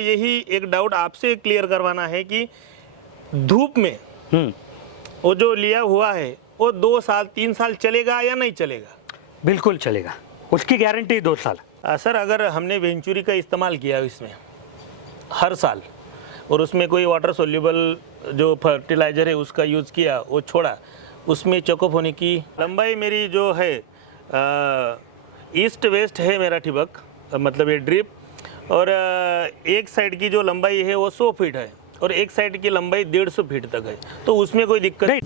यही एक डाउट आपसे क्लियर करवाना है कि धूप में वो जो लिया हुआ है वो 2 साल 3 साल चलेगा या नहीं चलेगा? बिल्कुल चलेगा, उसकी गारंटी 2 साल। सर अगर हमने वेंचुरी का इस्तेमाल किया इसमें हर साल और उसमें कोई वाटर सोल्यूबल जो फर्टिलाइज़र है उसका यूज़ किया, वो छोड़ा, उसमें चॉकअप होने की लंबाई मेरी जो है ईस्ट वेस्ट है मेरा ठिबक, मतलब ये ड्रिप, और एक साइड की जो लंबाई है वो 100 फीट है और एक साइड की लंबाई 150 फीट तक है, तो उसमें कोई दिक्कत नहीं।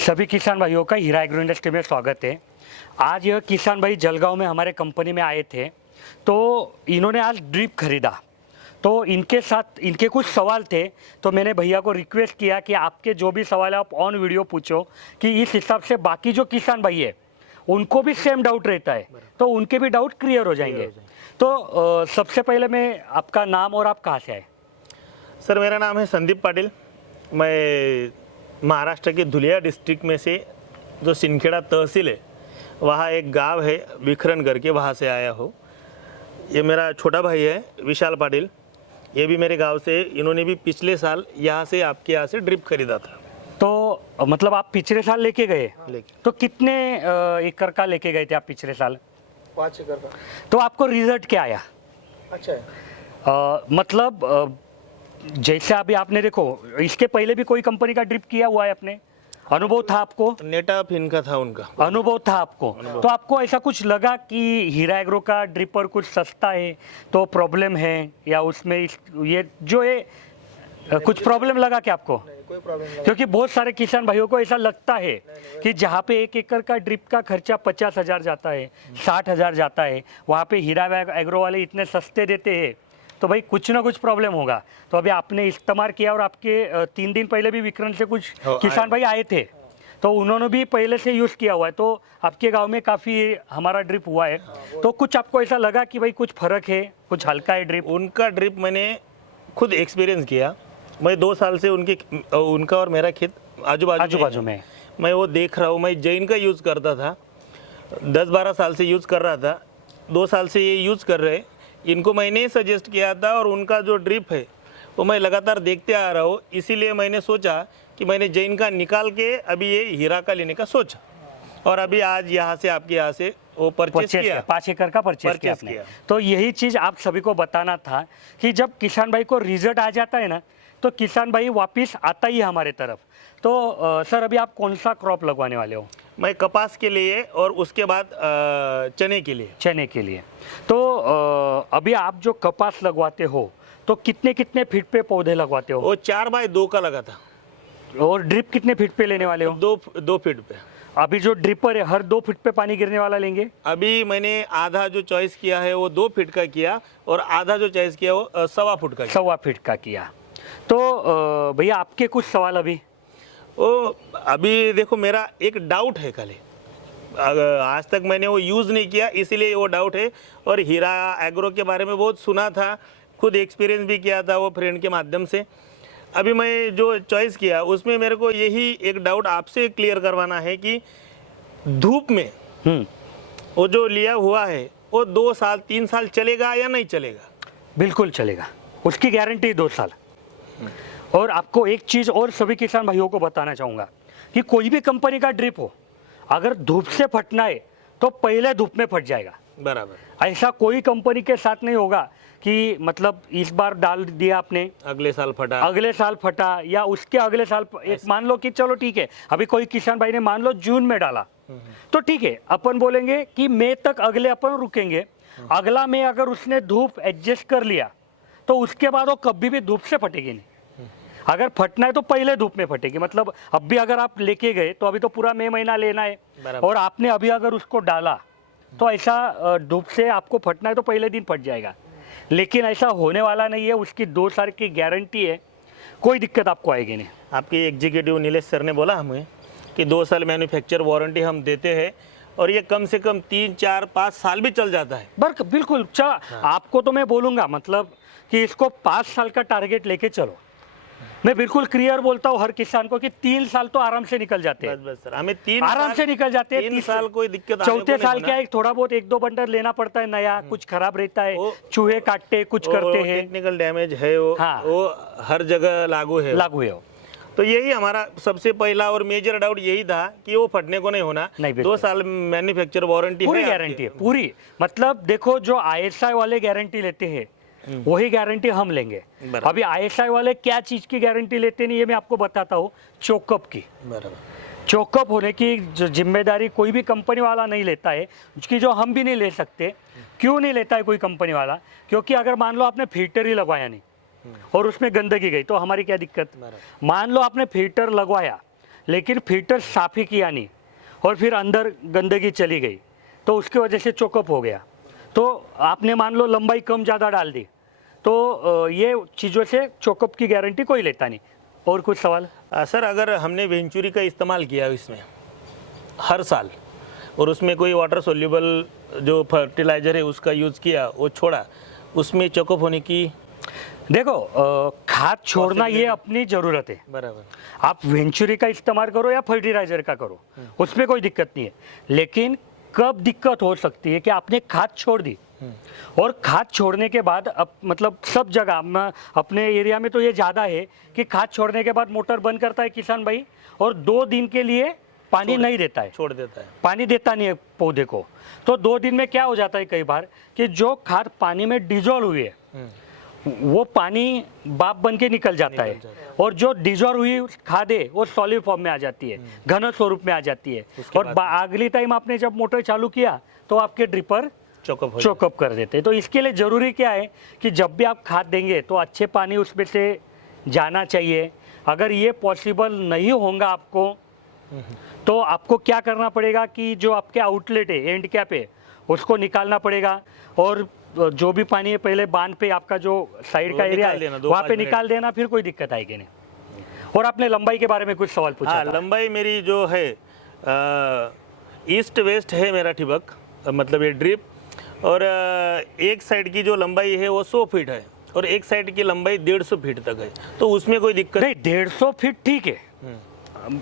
सभी किसान भाइयों का हीरा एग्रो इंडस्ट्री में स्वागत है। आज यह किसान भाई जलगांव में हमारे कंपनी में आए थे, तो इन्होंने आज ड्रिप खरीदा, तो इनके साथ इनके कुछ सवाल थे, तो मैंने भैया को रिक्वेस्ट किया कि आपके जो भी सवाल है आप ऑन वीडियो पूछो, कि इस हिसाब से बाकी जो किसान भाई है उनको भी सेम डाउट रहता है, तो उनके भी डाउट क्लियर हो जाएंगे। तो सबसे पहले मैं आपका नाम और आप कहाँ से आए? सर मेरा नाम है संदीप पाटिल, मैं महाराष्ट्र के धुलिया डिस्ट्रिक्ट में से जो सिंदखेड़ा तहसील है वहाँ एक गांव है विखरन करके, वहाँ से आया हूँ। ये मेरा छोटा भाई है विशाल पाटिल, ये भी मेरे गांव से, इन्होंने भी पिछले साल यहाँ से आपके यहाँ से ड्रिप खरीदा था। तो मतलब आप पिछले साल लेके गए? तो कितने एकड़ का लेके गए थे आप पिछले साल? 5 एकड़ का। तो आपको रिजल्ट क्या आया? अच्छा है। मतलब जैसे अभी आपने देखो, इसके पहले भी कोई कंपनी का ड्रिप किया हुआ है आपने? अनुभव था आपको? नेटाफिन का था उनका अनुभव था आपको? तो आपको ऐसा कुछ लगा कि हीरा एग्रो का ड्रिपर कुछ सस्ता है तो प्रॉब्लम है, या उसमें ये जो है कुछ प्रॉब्लम लगा क्या आपको? कोई प्रॉब्लम नहीं। क्योंकि बहुत सारे किसान भाइयों को ऐसा लगता है कि जहाँ पे 1 एकड़ का ड्रिप का खर्चा 50,000 जाता है, 60,000 जाता है, वहाँ पे हीरा एग्रो वाले इतने सस्ते देते हैं, तो भाई कुछ ना कुछ प्रॉब्लम होगा। तो अभी आपने इस्तेमाल किया और आपके 3 दिन पहले भी विक्रम से कुछ किसान भाई आए थे, तो उन्होंने भी पहले से यूज़ किया हुआ है, तो आपके गांव में काफ़ी हमारा ड्रिप हुआ है, तो कुछ आपको ऐसा लगा कि भाई कुछ फ़र्क है, कुछ हल्का है ड्रिप? उनका ड्रिप मैंने खुद एक्सपीरियंस किया। मैं 2 साल से उनका और मेरा खेत आजू बाजू में मैं वो देख रहा हूँ। मैं जैन का यूज़ करता था, 10-12 साल से यूज़ कर रहा था, 2 साल से ये यूज़ कर रहे, इनको मैंने सजेस्ट किया था और उनका जो ड्रिप है वो मैं लगातार देखते आ रहा हूँ। इसीलिए मैंने सोचा कि मैंने जैन का निकाल के अभी ये हीरा का लेने का सोचा, और अभी आज यहाँ से आपके यहाँ से वो परचेस किया, 5 एकड़ का परचेस किया। तो यही चीज़ आप सभी को बताना था कि जब किसान भाई को रिजल्ट आ जाता है ना, तो किसान भाई वापस आता ही है हमारे तरफ। तो सर अभी आप कौन सा क्रॉप लगवाने वाले हो? मैं कपास के लिए और उसके बाद चने के लिए। तो अभी आप जो कपास लगवाते हो तो कितने कितने फीट पे पौधे लगवाते हो? वो 4x2 का लगा था। और ड्रिप कितने फीट पे लेने वाले हो? 2 फीट पे। अभी जो ड्रिपर है हर 2 फीट पे पानी गिरने वाला लेंगे? अभी मैंने आधा जो चॉइस किया है वो 2 फीट का किया, और आधा जो चॉइस किया वो 1.25 फुट का किया। 1.25 फीट का किया। तो भैया आपके कुछ सवाल अभी देखो, मेरा एक डाउट है, कल आज तक मैंने वो यूज़ नहीं किया इसीलिए वो डाउट है, और हीरा एग्रो के बारे में बहुत सुना था, खुद एक्सपीरियंस भी किया था वो फ्रेंड के माध्यम से। अभी मैं जो चॉइस किया उसमें मेरे को यही एक डाउट आपसे क्लियर करवाना है कि धूप में वो जो लिया हुआ है वो 2 साल 3 साल चलेगा या नहीं चलेगा? बिल्कुल चलेगा, उसकी गारंटी 2 साल। और आपको एक चीज़ और सभी किसान भाइयों को बताना चाहूँगा कि कोई भी कंपनी का ड्रिप हो, अगर धूप से फटना है तो पहले धूप में फट जाएगा। बराबर। ऐसा कोई कंपनी के साथ नहीं होगा कि मतलब इस बार डाल दिया आपने, अगले साल फटा या उसके अगले साल। एक मान लो कि चलो ठीक है, अभी कोई किसान भाई ने मान लो जून में डाला, तो ठीक है, अपन बोलेंगे कि मई तक अगले अपन रुकेंगे। अगला मई अगर उसने धूप एडजस्ट कर लिया तो उसके बाद वो कभी भी धूप से फटेगी नहीं। अगर फटना है तो पहले धूप में फटेगी। मतलब अब भी अगर आप लेके गए तो अभी तो पूरा मई महीना लेना है, और आपने अभी अगर उसको डाला तो ऐसा धूप से आपको फटना है तो पहले दिन फट जाएगा, लेकिन ऐसा होने वाला नहीं है। उसकी 2 साल की गारंटी है, कोई दिक्कत आपको आएगी नहीं। आपके एग्जीक्यूटिव नीलेश सर ने बोला हमें कि 2 साल मैन्युफैक्चर वारंटी हम देते हैं, और ये कम से कम 3, 4, 5 साल भी चल जाता है। बिल्कुल आपको तो मैं बोलूँगा मतलब कि इसको 5 साल का टारगेट लेके चलो, मैं बिल्कुल क्लियर बोलता हूँ हर किसान को कि 3 साल तो आराम से निकल जाते हैं, बस बस सर, हमें 3 आराम से निकल जाते हैं। 3 साल कोई दिक्कत आने को चौथे नहीं साल होना। क्या है, थोड़ा बहुत 1-2 बंडल लेना पड़ता है नया, कुछ खराब रहता है, वो- चूहे काटते कुछ करते हैं, टेक्निकल डैमेज है वो, हाँ। वो हर जगह लागू है। लागू है वो। तो यही हमारा सबसे पहला और मेजर डाउट यही था कि वो फटने को नहीं होना। नहीं, 2 बिल्कुल। साल मैन्युफैक्चर वारंटी पूरी है गारंटी है, पूरी। मतलब देखो, जो ISI वाले गारंटी लेते हैं वही गारंटी हम लेंगे। बराबर। अभी ISI वाले क्या चीज की गारंटी लेते हैं ये मैं आपको बताता हूँ, चोकअप की। बराबर। चोकअप होने की जिम्मेदारी कोई भी कंपनी वाला नहीं लेता है, कि जो हम भी नहीं ले सकते। क्यों नहीं लेता है कोई कंपनी वाला? क्योंकि अगर मान लो आपने फिल्टर ही लगवाया नहीं और उसमें गंदगी गई तो हमारी क्या दिक्कत? मान लो आपने फिल्टर लगवाया लेकिन फिल्टर साफ ही किया नहीं और फिर अंदर गंदगी चली गई तो उसकी वजह से चोकअप हो गया, तो आपने मान लो लंबाई कम ज़्यादा डाल दी, तो ये चीज़ों से चोकअप की गारंटी कोई लेता नहीं। और कुछ सवाल? सर, अगर हमने वेंचुरी का इस्तेमाल किया इसमें हर साल और उसमें कोई वाटर सोल्यूबल जो फर्टिलाइजर है उसका यूज़ किया, वो छोड़ा, उसमें चोकअप होने की? देखो, खाद छोड़ना ये अपनी ज़रूरत है। बराबर। आप वेंचुरी का इस्तेमाल करो या फर्टिलाइजर का करो, उसमें कोई दिक्कत नहीं है। लेकिन कब दिक्कत हो सकती है कि आपने खाद छोड़ दी और खाद छोड़ने के बाद अब मतलब सब जगह अपने एरिया में तो ये ज़्यादा है कि खाद छोड़ने के बाद मोटर बंद करता है किसान भाई और 2 दिन के लिए पानी नहीं देता है, छोड़ देता है, पानी देता नहीं है पौधे को। तो 2 दिन में क्या हो जाता है कई बार कि जो खाद पानी में डिजोल्व हुई है वो पानी बाप बन के निकल जाता है और जो डिजोल्व हुई खाद है वो सॉलिड फॉर्म में आ जाती है, घन स्वरूप में आ जाती है। और अगली टाइम आपने जब मोटर चालू किया तो आपके ड्रिपर चोकअप कर देते हैं। तो इसके लिए ज़रूरी क्या है कि जब भी आप खाद देंगे तो अच्छे पानी उसमें से जाना चाहिए। अगर ये पॉसिबल नहीं होगा आपको तो आपको क्या करना पड़ेगा कि जो आपके आउटलेट है, एंड कैप है, उसको निकालना पड़ेगा और जो भी पानी है पहले बांध पे आपका जो साइड का एरिया है वहाँ पे निकाल देना, फिर कोई दिक्कत आएगी नहीं। और आपने लंबाई के बारे में कुछ सवाल पूछा था। लंबाई मेरी जो है ईस्ट वेस्ट है मेरा ठिबक, मतलब ये ड्रिप, और एक साइड की जो लंबाई है वो 100 फीट है और एक साइड की लंबाई 150 फीट तक है, तो उसमें कोई दिक्कत नहीं? 150 फीट ठीक है।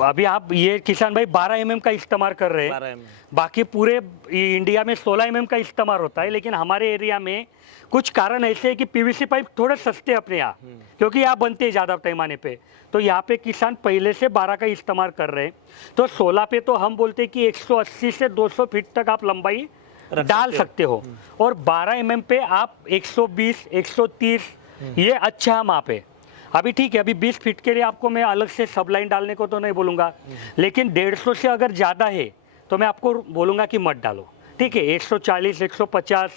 अभी आप ये किसान भाई 12 mm का इस्तेमाल कर रहे हैं, 12 mm। बाकी पूरे इंडिया में 16 mm का इस्तेमाल होता है, लेकिन हमारे एरिया में कुछ कारण ऐसे है कि PVC पाइप थोड़े सस्ते अपने यहाँ, क्योंकि यहाँ बनते हैं ज़्यादा पैमाने पे, तो यहाँ पे किसान पहले से 12 का इस्तेमाल कर रहे हैं। तो 16 पे तो हम बोलते हैं कि 180 से 200 फीट तक आप लंबाई डाल सकते हो और 12 mm पे आप 120, 130 ये अच्छा माप है। अभी ठीक है, अभी 20 फीट के लिए आपको मैं अलग से सब लाइन डालने को तो नहीं बोलूँगा, लेकिन 150 से अगर ज़्यादा है तो मैं आपको बोलूँगा कि मत डालो। ठीक है, 140, 150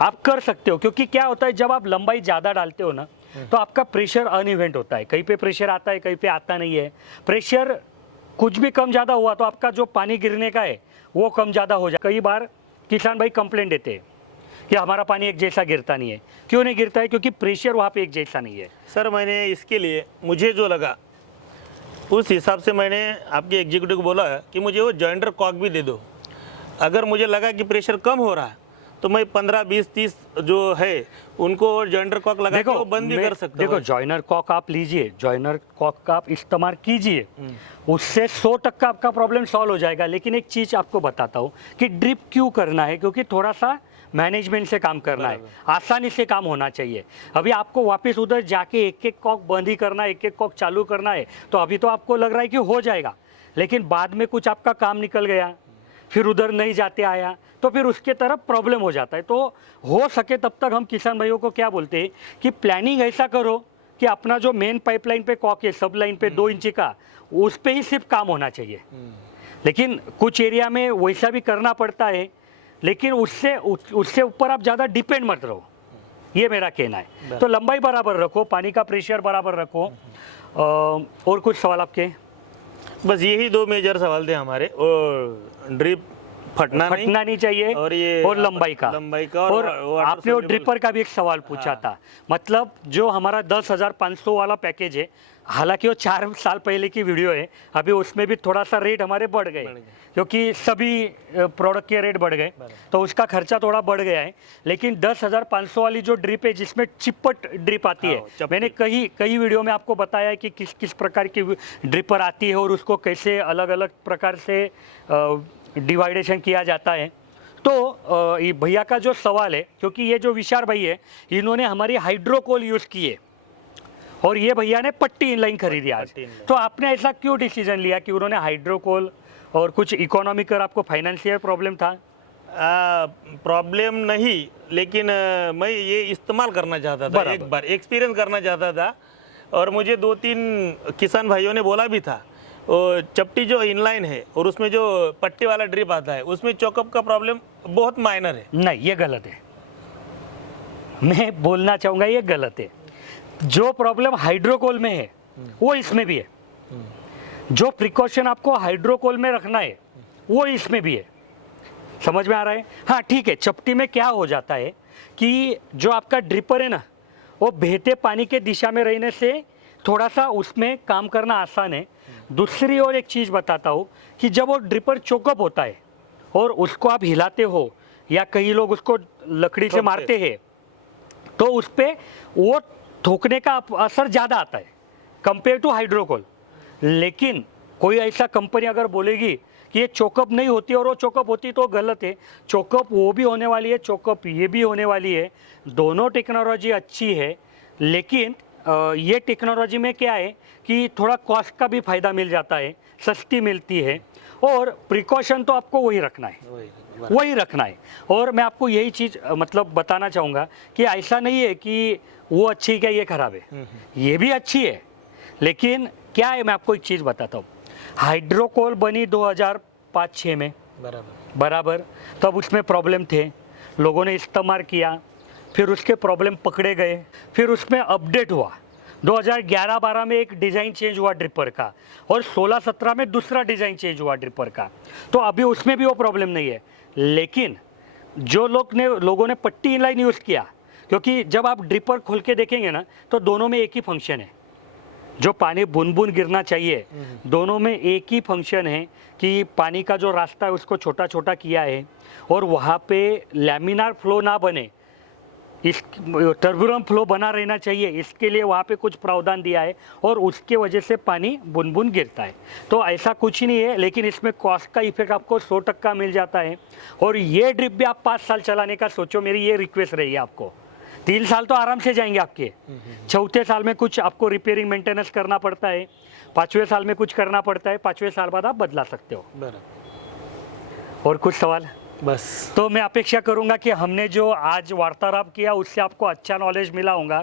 आप कर सकते हो, क्योंकि क्या होता है जब आप लंबाई ज़्यादा डालते हो ना तो आपका प्रेशर अनइवेंट होता है, कहीं पे प्रेशर आता है कहीं पे आता नहीं है। प्रेशर कुछ भी कम ज़्यादा हुआ तो आपका जो पानी गिरने का है वो कम ज़्यादा हो जाए। कई बार किसान भाई कंप्लेंट देते हैं कि हमारा पानी एक जैसा गिरता नहीं है। क्यों नहीं गिरता है? क्योंकि प्रेशर वहाँ पे एक जैसा नहीं है। सर, मैंने इसके लिए मुझे जो लगा उस हिसाब से मैंने आपके एग्जीक्यूटिव को बोला कि मुझे वो जॉइंटर कॉक भी दे दो। अगर मुझे लगा कि प्रेशर कम हो रहा है तो मैं 15, 20, 30 जो है उनको जॉइंटर कॉक लगा के वो बंद भी कर सकता हूँ। देखो, जॉइनर कॉक आप लीजिए, जॉइनर कॉक का आप इस्तेमाल कीजिए, उससे 100% आपका प्रॉब्लम सॉल्व हो जाएगा। लेकिन एक चीज़ आपको बताता हूँ कि ड्रिप क्यों करना है, क्योंकि थोड़ा सा मैनेजमेंट से काम करना है, आसानी से काम होना चाहिए। अभी आपको वापस उधर जाके एक एक कॉक बंद ही करना है, एक एक कॉक चालू करना है, तो अभी तो आपको लग रहा है कि हो जाएगा, लेकिन बाद में कुछ आपका काम निकल गया, फिर उधर नहीं जाते आया, तो फिर उसके तरफ प्रॉब्लम हो जाता है। तो हो सके तब तक हम किसान भाइयों को क्या बोलते हैं कि प्लानिंग ऐसा करो कि अपना जो मेन पाइपलाइन पे कॉक है, सब लाइन पे 2 इंच का, उस पे ही सिर्फ काम होना चाहिए। लेकिन कुछ एरिया में वैसा भी करना पड़ता है, लेकिन उससे ऊपर आप ज़्यादा डिपेंड मत रहो, ये मेरा कहना है। तो लंबाई बराबर रखो, पानी का प्रेशर बराबर रखो। और कुछ सवाल आपके? बस यही 2 मेजर सवाल थे हमारे, और ड्रिप फटना नहीं चाहिए और ये और लंबाई का और आपने वो ड्रिपर का भी एक सवाल पूछा था। मतलब जो हमारा 10,500 वाला पैकेज है, हालांकि वो 4 साल पहले की वीडियो है, अभी उसमें भी थोड़ा सा रेट हमारे बढ़ गए क्योंकि सभी प्रोडक्ट के रेट बढ़ गए, तो उसका खर्चा थोड़ा बढ़ गया है। लेकिन 10,500 वाली जो ड्रिप है जिसमें चिपट ड्रिप आती है, मैंने कई वीडियो में आपको बताया है कि किस किस प्रकार की ड्रिपर आती है और उसको कैसे अलग अलग प्रकार से डिवाइडेशन किया जाता है। तो ये भैया का जो सवाल है, क्योंकि ये जो विशाल भाई है इन्होंने हमारी हाइड्रोकोल यूज़ की है और ये भैया ने पट्टी इनलाइन खरीदी आज, तो आपने ऐसा क्यों डिसीजन लिया कि उन्होंने हाइड्रोकोल और कुछ इकोनॉमिक और आपको फाइनेंशियल प्रॉब्लम था? प्रॉब्लम नहीं, लेकिन मैं ये इस्तेमाल करना चाहता था, एक बार एक्सपीरियंस करना चाहता था। और मुझे 2-3 किसान भाइयों ने बोला भी था, वो चपटी जो इनलाइन है और उसमें जो पट्टी वाला ड्रिप आता है उसमें चौकअप का प्रॉब्लम बहुत माइनर है। नहीं, ये गलत है। मैं बोलना चाहूँगा ये गलत है। जो प्रॉब्लम हाइड्रोकोल में है वो इसमें भी है, जो प्रिकॉशन आपको हाइड्रोकोल में रखना है वो इसमें भी है। समझ में आ रहा है? हाँ ठीक है। चपटी में क्या हो जाता है कि जो आपका ड्रिपर है ना, वो बहते पानी के दिशा में रहने से थोड़ा सा उसमें काम करना आसान है। दूसरी और एक चीज़ बताता हूँ कि जब वो ड्रिपर चोकअप होता है और उसको आप हिलाते हो या कई लोग उसको लकड़ी से मारते हैं, तो उस पर वो ठोकने का असर ज़्यादा आता है कंपेयर टू हाइड्रोकोल। लेकिन कोई ऐसा कंपनी अगर बोलेगी कि ये चोकअप नहीं होती और वो चोकअप होती तो गलत है। चोकअप वो भी होने वाली है, चोकअप ये भी होने वाली है। दोनों टेक्नोलॉजी अच्छी है, लेकिन ये टेक्नोलॉजी में क्या है कि थोड़ा कॉस्ट का भी फ़ायदा मिल जाता है, सस्ती मिलती है और प्रिकॉशन तो आपको वही रखना है। और मैं आपको यही चीज़ मतलब बताना चाहूँगा कि ऐसा नहीं है कि वो अच्छी क्या ये ख़राब है, ये भी अच्छी है। लेकिन क्या है, मैं आपको एक चीज़ बताता हूँ। हाइड्रोकोल बनी 2005-6 में बराबर, तब उसमें प्रॉब्लम थे, लोगों ने इस्तेमाल किया, फिर उसके प्रॉब्लम पकड़े गए, फिर उसमें अपडेट हुआ। 2011-12 में एक डिज़ाइन चेंज हुआ ड्रिपर का और 16-17 में दूसरा डिज़ाइन चेंज हुआ ड्रिपर का, तो अभी उसमें भी वो प्रॉब्लम नहीं है। लेकिन जो लोगों ने पट्टी इनलाइन यूज़ किया, क्योंकि जब आप ड्रिपर खोल के देखेंगे ना तो दोनों में एक ही फंक्शन है, जो पानी बूंद बूंद गिरना चाहिए, दोनों में एक ही फंक्शन है कि पानी का जो रास्ता है उसको छोटा छोटा किया है और वहाँ पे लैमिनार फ्लो ना बने, इस टर्बुलेंट फ्लो बना रहना चाहिए, इसके लिए वहाँ पे कुछ प्रावधान दिया है और उसके वजह से पानी बूंद बूंद गिरता है। तो ऐसा कुछ ही नहीं है, लेकिन इसमें कॉस्ट का इफेक्ट आपको 100% मिल जाता है। और ये ड्रिप भी आप 5 साल चलाने का सोचो, मेरी ये रिक्वेस्ट रही है आपको। 3 साल तो आराम से जाएंगे आपके, चौथे साल में कुछ आपको रिपेयरिंग मेंटेनेंस करना पड़ता है, 5वें साल में कुछ करना पड़ता है, 5वें साल बाद आप बदला सकते हो। और कुछ सवाल? बस तो मैं अपेक्षा करूंगा कि हमने जो आज वार्तालाप किया उससे आपको अच्छा नॉलेज मिला होगा।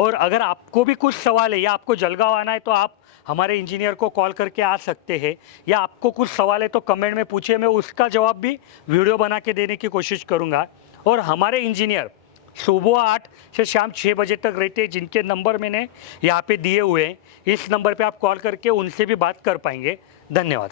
और अगर आपको भी कुछ सवाल है या आपको जलगांव आना है तो आप हमारे इंजीनियर को कॉल करके आ सकते हैं, या आपको कुछ सवाल है तो कमेंट में पूछिए, मैं उसका जवाब भी वीडियो बना के देने की कोशिश करूँगा। और हमारे इंजीनियर सुबह 8 से शाम 6 बजे तक रहते हैं, जिनके नंबर मैंने यहाँ पे दिए हुए हैं। इस नंबर पे आप कॉल करके उनसे भी बात कर पाएंगे। धन्यवाद।